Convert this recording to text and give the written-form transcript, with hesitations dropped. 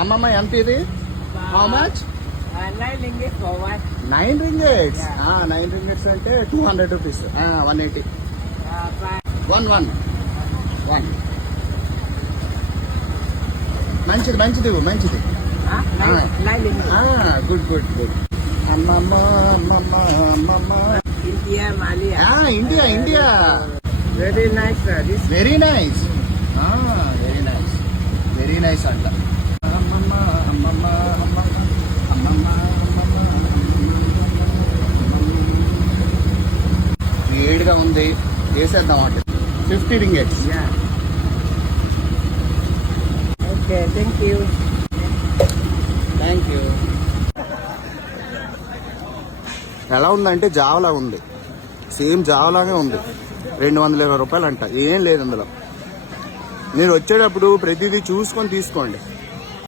అమ్మమ్మ ఎంత ఇది? How much? 9 ringgit for one. 9 ringgits. Yeah. 9 ringgits అంటే 200 rupees. 180. One. మంచిది. Huh? 9 ringgit. గుడ్. అమ్మమ్మ. India, Mali. India. Very nice, sir. This very nice అంట. అమ్మమ్మ. వేడిగా ఉంది, వేసేద్దాం అంటే 50 ringgits. yeah. Okay, thank you. Thank you. ఎలా ఉందంటే జావలా ఉంది, సేమ్ జావలాగే ఉంది. 220 రూపాయలు అంట. ఏం లేదు అందులో. మీరు వచ్చేటప్పుడు ప్రతిదీ చూసుకొని తీసుకోండి.